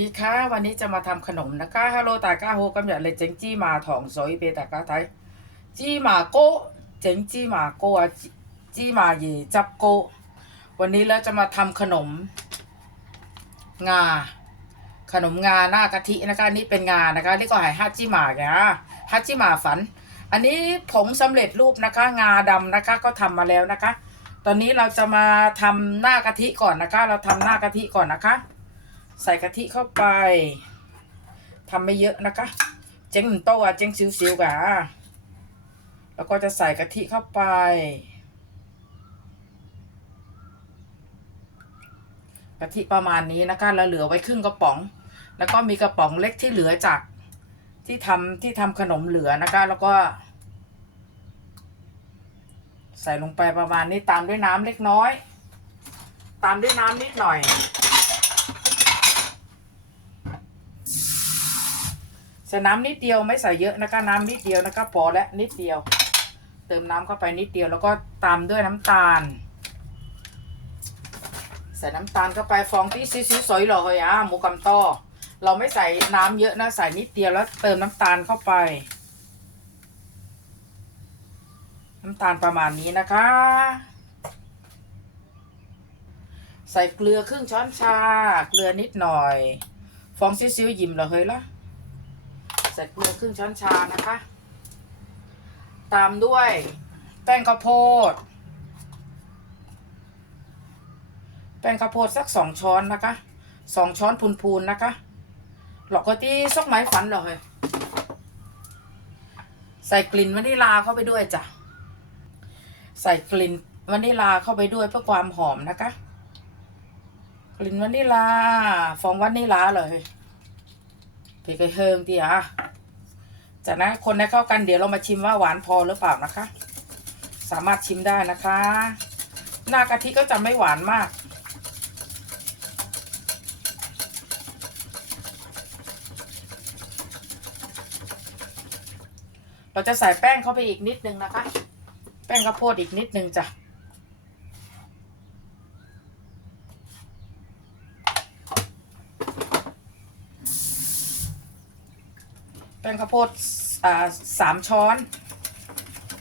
ดีค่ะวันนี้จะมาทำขนมนะคะฮัลโหลตาก้าโฮกำหยัดเลยเจงจี้มาถองสอยเปตาก้าไทยจี้มาโกเจงจี้มาโกะจี้มาเยจับโก วันนี้เราจะมาทำขนม งา ขนมงาหน้ากะทินะคะนี่เป็นงานะคะนี่ก็หายฮัจิมาไงฮัจิมาฝัน อันนี้ผงสำเร็จรูปนะคะ งาดำนะคะก็ทำมาแล้วนะคะ ตอนนี้เราจะมาทำหน้ากะทิก่อนนะคะ เราทำหน้ากะทิก่อนนะคะ ใส่กะทิเข้าไปทำไม่เยอะนะคะ เจ๊งหนึ่งโต๊ะอะเจ๊งซิวๆกะแล้วก็จะใส่กะทิเข้าไป กะทิประมาณนี้นะคะแล้วเหลือไว้ครึ่งกระป๋อง แล้วก็มีกระป๋องเล็กที่เหลือจากที่ทำที่ทำขนมเหลือนะคะ แล้วก็ ใส่ลงไปประมาณนี้ตามด้วยน้ำเล็กน้อย ตามด้วยน้ำนิดหน่อย ส่น้ำนิดเดียวไม่ใส่เยอะนะคะน้ำนิดเดียวนะคะพอและนิดเดียว เติมน้ำเข้าไปนิดเดียวแล้วก็ตามด้วยน้ำตาล ใส่น้ำตาลเข้าไปฟองที่ซิๆสอยหล่อเลยอะหมูกำต้อเราไม่ใส่น้ำเยอะนะใส่นิดเดียวแล้วเติมน้ำตาลเข้าไป น้ำตาลประมาณนี้นะคะ ใส่เกลือครึ่งช้อนชา เกลือนิดหน่อย ฟองซิซิวๆยิ้มเหรอเฮ้ยละ ใส่เกลือครึ่งช้อนชานะคะ ตามด้วยแป้งข้าวโพด แป้งข้าวโพดสักสองช้อนนะคะสองช้อนพูนๆนะคะ หลอกก็ที่ซอกไม้ฝันเหรอเฮ้ยใส่กลิ่นวานิลาเข้าไปด้วยจ้ะ ใส่กลิ่นวานิลาเข้าไปด้วยเพื่อความหอมนะคะ กลิ่นวานิลา ฟองวานิลาเหรอเฮ้ยเพกเฮิงดีอะ จากนั้นคนให้เข้ากันเดี๋ยวเรามาชิมว่าหวานพอหรือเปล่านะคะ สามารถชิมได้นะคะ หน้ากะทิก็จะไม่หวานมาก เราจะใส่แป้งเข้าไปอีกนิดนึงนะคะ แป้งข้าวโพดอีกนิดนึงจ้ะแป้งข้าวโพด สามช้อน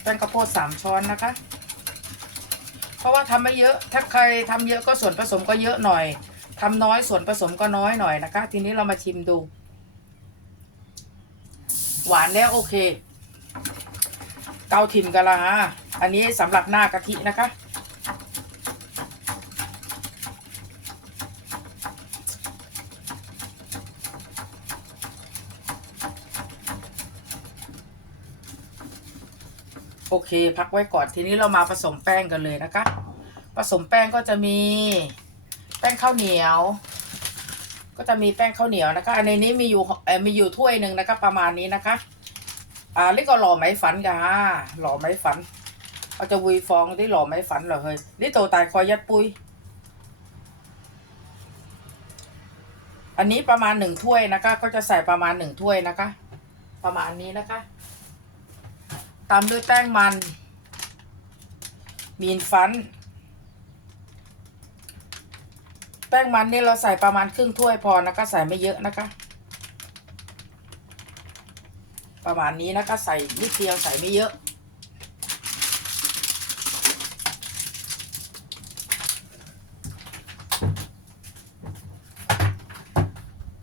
แป้งข้าวโพดสามช้อนนะคะ เพราะว่าทำไม่เยอะถ้าใครทำเยอะก็ส่วนผสมก็เยอะหน่อยทำน้อยส่วนผสมก็น้อยหน่อยนะคะ ทีนี้เรามาชิมดู หวานแล้วโอเค เกาถิ่นกันละฮะอันนี้สำหรับหน้ากะทินะคะ โอเค พักไว้ก่อนทีนี้เรามาผสมแป้งกันเลยนะคะ ผสมแป้งก็จะมีแป้งข้าวเหนียว ก็จะมีแป้งข้าวเหนียวนะคะในนี้มีอยู่มีอยู่ถ้วยหนึ่งนะคะประมาณนี้นะคะอ่านี่ก็หล่อไหมฝันกะหล่อไหมฝันเอาจะวุยฟองที่หล่อไหมฝันเหรอเฮ้ยนี่โตตายคอยยัดปุยอันนี้ประมาณหนึ่งถ้วยนะคะ ก็จะใส่ประมาณหนึ่งถ้วยนะคะ ประมาณนี้นะคะ ตามด้วยแป้งมัน มีนฟัน แป้งมันนี่เราใส่ประมาณครึ่งถ้วยพอนะคะใส่ไม่เยอะนะคะ ประมาณนี้นะคะใส่นิดเดียวใส่ไม่เยอะ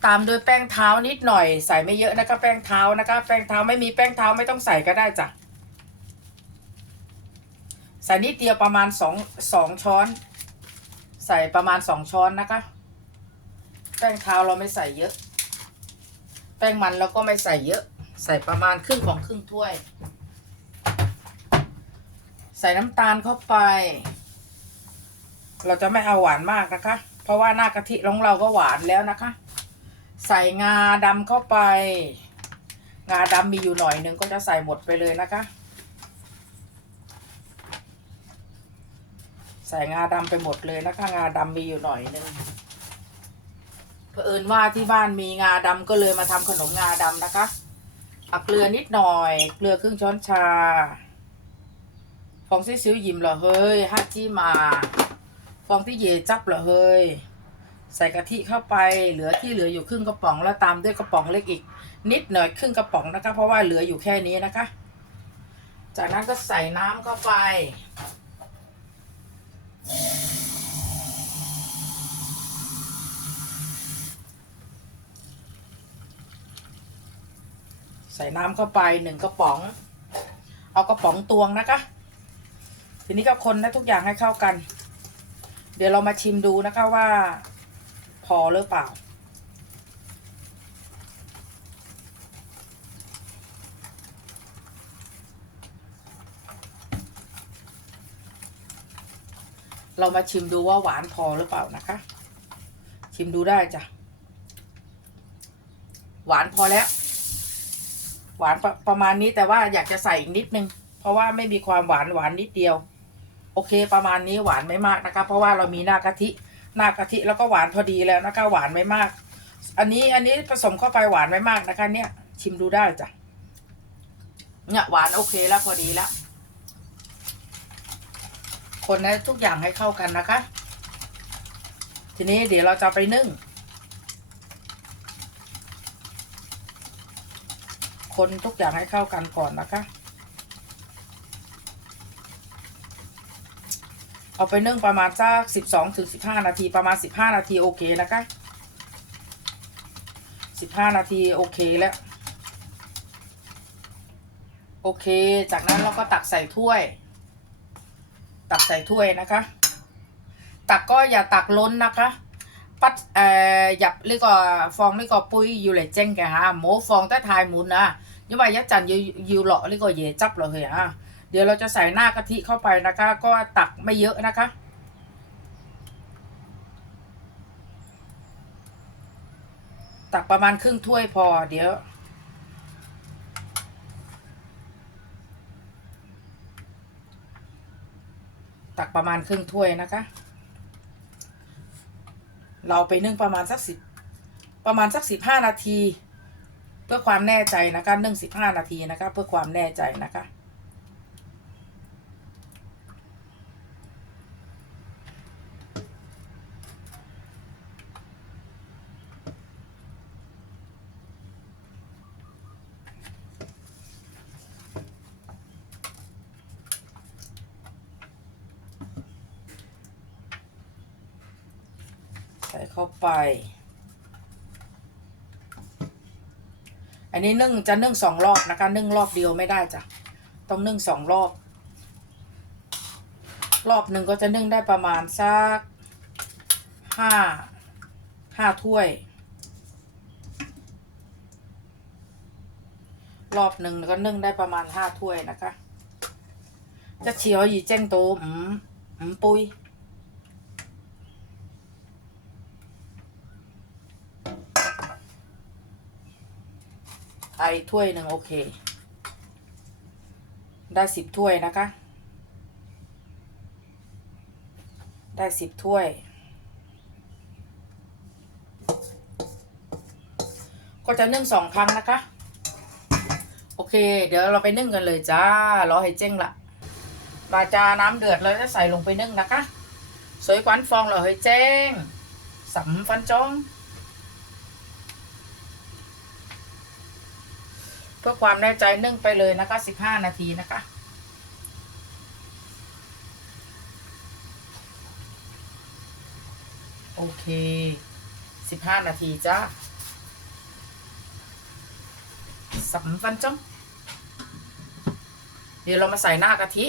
ตามด้วยแป้งเท้านิดหน่อย ใส่ไม่เยอะนะคะ แป้งเท้านะคะ แป้งเท้าไม่มีแป้งเท้าไม่ต้องใส่ก็ได้จ้ะ ส่นิดเดียวประมาณสองสองช้อน ใส่ประมาณสองช้อนนะคะ แป้งเท้าเราไม่ใส่เยอะ แป้งมันเราก็ไม่ใส่เยอะ ใส่ประมาณครึ่งของครึ่งถ้วย ใส่น้ำตาลเข้าไป เราจะไม่เอาหวานมากนะคะ เพราะว่าหน้ากะทิของเราก็หวานแล้วนะคะ ใส่งาดำเข้าไป งาดำมีอยู่หน่อยหนึ่งก็จะใส่หมดไปเลยนะคะ ใส่งาดำไปหมดเลยนะคะงาดำมีอยู่หน่อยนึงเผอิญว่าที่บ้านมีงาดำก็เลยมาทำขนมงาดำนะคะเอาเกลือนิดหน่อย เกลือครึ่งช้อนชาฟองซิซิวยิมเหรอเฮ้ยฮัจจี้มาฟองที่เยจับเหรอเฮ้ยใส่กะทิเข้าไปเหลือที่เหลืออยู่ครึ่งกระป๋องแล้วตามด้วยกระป๋องเล็กอีก นิดหน่อยครึ่งกระป๋องนะคะ เพราะว่าเหลืออยู่แค่นี้นะคะ จากนั้นก็ใส่น้ำเข้าไป ใส่น้ำเข้าไปหนึ่งกระป๋อง เอากระป๋องตวงนะคะ ทีนี้ก็คนนะทุกอย่างให้เข้ากัน เดี๋ยวเรามาชิมดูนะคะว่า พอหรือเปล่า เรามาชิมดูว่าหวานพอหรือเปล่านะคะ ชิมดูได้จ้ะ หวานพอแล้ว หวานประประมาณนี้แต่ว่าอยากจะใส่อีกนิดนึง เพราะว่าไม่มีความหวานหวานนิดเดียว โอเคประมาณนี้หวานไม่มากนะคะ เพราะว่าเรามีหน้ากะทิ หน้ากะทิแล้วก็หวานพอดีแล้วนะคะ หวานไม่มาก อันนี้อันนี้ผสมเข้าไปหวานไม่มากนะคะ เนี่ย ชิมดูได้จ้ะเนี่ยหวานโอเคแล้วพอดีแล้ว คนให้ทุกอย่างให้เข้ากันนะคะ ทีนี้เดี๋ยวเราจะไปนึ่ง คนทุกอย่างให้เข้ากันก่อนนะคะ เอาไปนึ่งประมาณสักสิบสองถึงสิบห้านาทีประมาณสิบห้านาทีโอเคนะคะสิบห้านาทีโอเคแล้ว โอเค จากนั้นเราก็ตักใส่ถ้วย ตักใส่ถ้วยนะคะ ตักก็อย่าตักล้นนะคะ ปัดเอ่อหยับนี่ก็ฟองนี่ก็ปุ้ยอยู่เลยเจ้งแกฮะหมูฟองแต่ทายหมุนนะ nhưng mà ยัดจันยูยูหล่อนี่ก็เย่จับเลยเหรอเดี๋ยวเราจะใส่หน้ากะทิเข้าไปนะคะ ก็ตักไม่เยอะนะคะตักประมาณครึ่งถ้วยพอเดี๋ยว ตักประมาณครึ่งถ้วยนะคะ เราไปนึ่งประมาณสักสิบประมาณสักสิบห้านาที เพื่อความแน่ใจนะคะนึ่งสิบห้านาทีนะคะ เพื่อความแน่ใจนะคะ เข้าไป อันนี้นึ่งจะนึ่งสองรอบนะคะ นึ่งรอบเดียวไม่ได้จ้ะ ต้องนึ่งสองรอบ รอบหนึ่งก็จะนึ่งได้ประมาณสักห้าห้าถ้วย รอบหนึ่งก็นึ่งได้ประมาณห้าถ้วยนะคะจะเฉียวหยีเจ้งโตอืมอืมปุย ไอถ้วยหนึ่งโอเค ได้สิบถ้วยนะคะ ได้สิบถ้วย ก็จะนึ่งสองครั้งนะคะ โอเค เดี๋ยวเราไปนึ่งกันเลยจ้ารอให้เจ้งละมาจาน้ำเดือดแล้วจะใส่ลงไปนึ่งนะคะ สวยกวันฟองเรอเฮ้เจ้งสำฟันจ้อง เพื่อความแน่ใจนึ่งไปเลยนะคะสิบห้านาทีนะคะ โอเคสิบห้านาทีจ้าสำฟันจ้องเดี๋ยวเรามาใส่หน้ากะทิ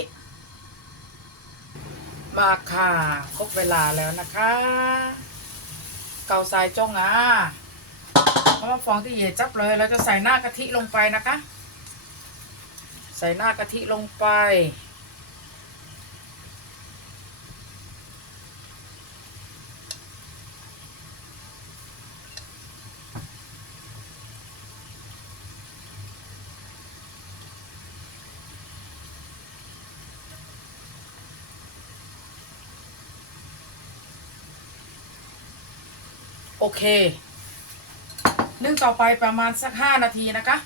มาค่ะ ครบเวลาแล้วนะคะ เกาทรายจ้องอะ เพราวฟองที่เย่จับเลย เราจะใส่หน้ากะทิลงไปนะคะ ใส่หน้ากะทิลงไป โอเค นึ่งต่อไปประมาณสักห้านาทีนะคะ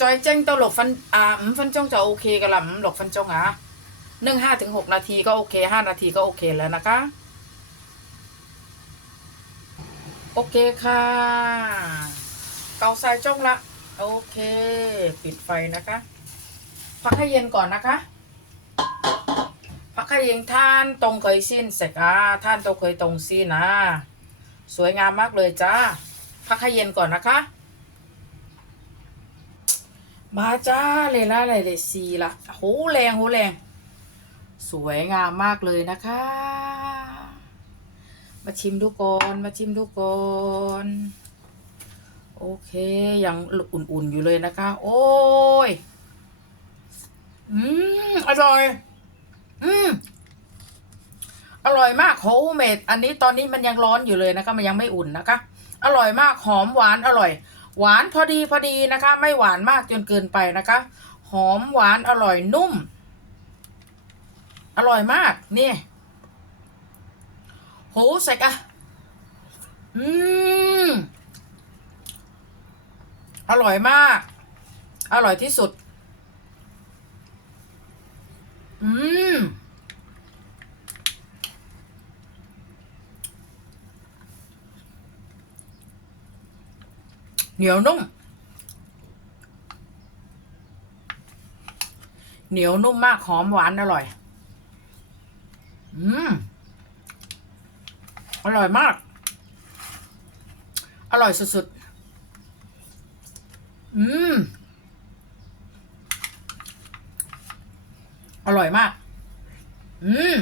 จอยเจ้งตัวหลบฟันอ่าอืมฟันจ้องจะโอเคกันละอืมหลบฟันจ้องอะนึ่งห้าถึงหกนาทีก็โอเคห้านาทีก็โอเคแล้วนะคะ โอเคค่ะ เกาทรายจ้องละ โอเค ปิดไฟนะคะ พักให้เย็นก่อนนะคะพักให้เย็นท่านตรงเคยสิ้นเสร็จอะท่านตรงเคยตรงสิ้นนะ สวยงามมากเลยจ้า พักให้เย็นก่อนนะคะ มาจ้าเลยละเลยเลยซีละโหแรงโหแรง สวยงามมากเลยนะคะ มาชิมดูก่อนมาชิมดูก่อนโอเค ยังอุ่นๆอยู่เลยนะคะ โอ้ย อืม อร่อย อืม อร่อยมากโฮเมดอันนี้ตอนนี้มันยังร้อนอยู่เลยนะคะ มันยังไม่อุ่นนะคะ อร่อยมากหอมหวานอร่อย หวานพอดีพอดีนะคะ ไม่หวานมากจนเกินไปนะคะ หอมหวานอร่อยนุ่ม อร่อยมากนี่โหใส่กะอืม อร่อยมาก อร่อยที่สุด อืม เหนียวนุ่ม เหนียวนุ่มมากหอมหวานอร่อย อืม อร่อยมาก อร่อยสุดๆ อืม อร่อยมาก อืม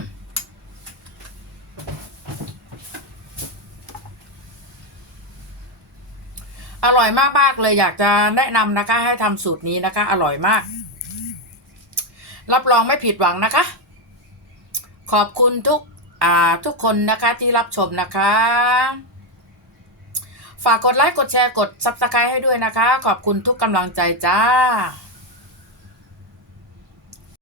อร่อยมากๆเลยอยากจะแนะนำนะคะ ให้ทำสูตรนี้นะคะ อร่อยมาก รับรองไม่ผิดหวังนะคะ ขอบคุณทุกอ่าทุกคนนะคะที่รับชมนะคะ ฝากกดไลค์กดแชร์กด Subscribe ให้ด้วยนะคะ ขอบคุณทุกกำลังใจจ้า